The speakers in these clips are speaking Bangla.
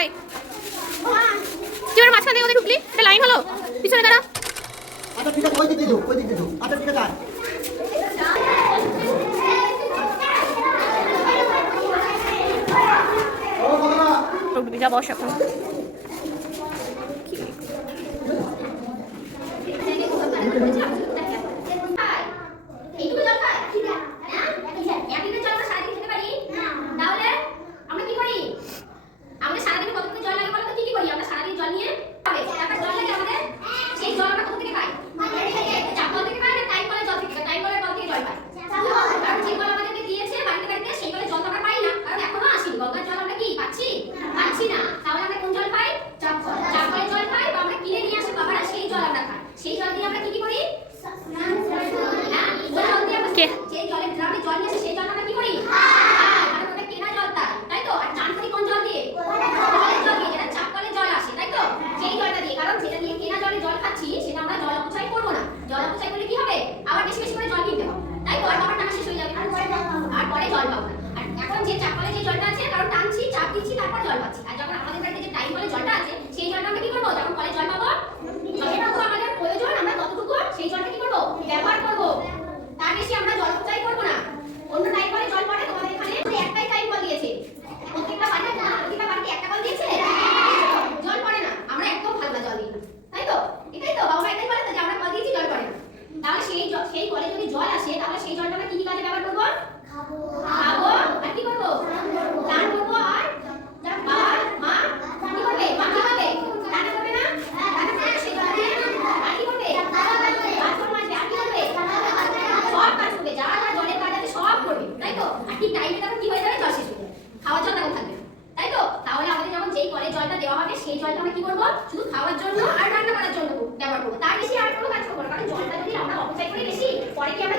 হয় তুই ওর মাঝখান দিয়ে ঢুকলি? এটা লাইন হলো? পিছনে দাঁড়া। আচ্ছা যা বস এখন। Пока-пока. সেই কলে যদি জল আসে, তাহলে সেই জলটা আমরা কি কি কাজে ব্যবহার করব? খাব। চাই পরে কি আমরা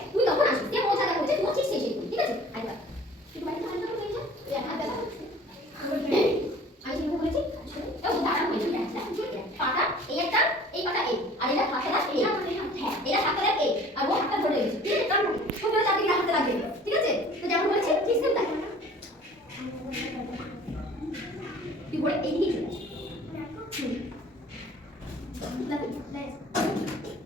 Let me, let